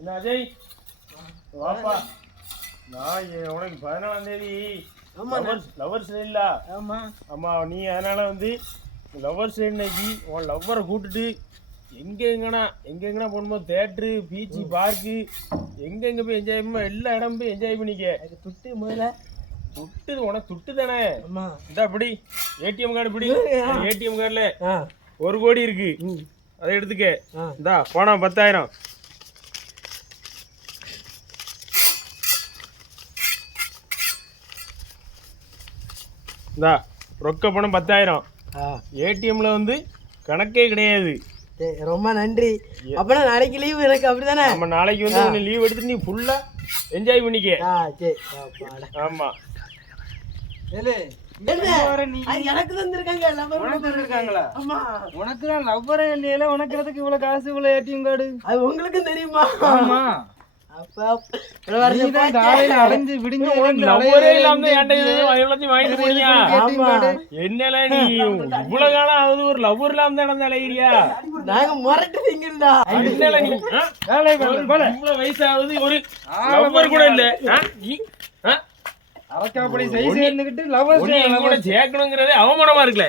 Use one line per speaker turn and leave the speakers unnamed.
என்ன அஜய்? வாப்பா. நான் உனக்கு பதினாலாம் தேதி லவர்ஸ் லவர்ஸ் இல்ல.
ஆமா.
ஆமா நீ அதனால வந்து லவர்ஸ் இன்னைக்கு உன் லவ்வரை கூட்டிட்டு எங்க எங்கனா எங்க எங்கனா போகணுமோ தேட்டரு பீச்சு பார்க்கு எங்க எங்க போய் என்ஜாய் பண்ண எல்லா இடம் போய் என்ஜாய் பண்ணிக்க.
துட்டு முதல்ல.
துட்டு உனக்கு துட்டு தானே? இந்தா இப்படி ஏடிஎம் கார்டு இப்படி ஏடிஎம் கார்டுல ஒரு கோடி இருக்கு. அதை எடுத்துக்க. இந்தா பணம் பத்தாயிரம். இந்தா ரொக்க பணம் பத்தாயிரம்.
ஆ.
ஏடிஎம்ல வந்து கணக்கே கிடையாது.
ரொம்ப நன்றி. அப்பனா நாளைக்கு லீவு எனக்கு அப்படிதானே?
நம்ம நாளைக்கு வந்து லீவ் எடுத்து நீ ஃபுல்லா என்ஜாய் பண்ணிக்க.
ஆ சரி.
ஆமா.
எனக்கு தந்திருக்காங்க? ஆமா
உனக்கு தான் லவ்வரே இல்லையில உனக்கு எதுக்கு இவ்வளவு காசு இவ்வளவு ஏடிஎம் கார்டு?
அது உங்களுக்கும் தெரியுமா?
ஆமா. அலைஞ்சு விடிஞ்சு.
என்னல நீ? இவ்வளவு காலம் ஆகுது ஒரு லவ்வர் இல்லாம தான் நடந்த அலையிறியா?
நாங்க முரட்டுவீங்கடா
என்னல நீ? ஆ?
வேலை
ஒரு
பண்ணு, போல.
இவ்வளவு வயசாகுது ஒரு
ஆளை
லவ்வர் கூட இல்ல. ஆ? நீ- ஆ?
அரக்காப்படி செய்து இருந்துகிட்டு லவ்வர்ஸ்
உன்னை எங்க கூட சேர்க்கணுங்கிறதே அவமானமா இருக்குல்ல.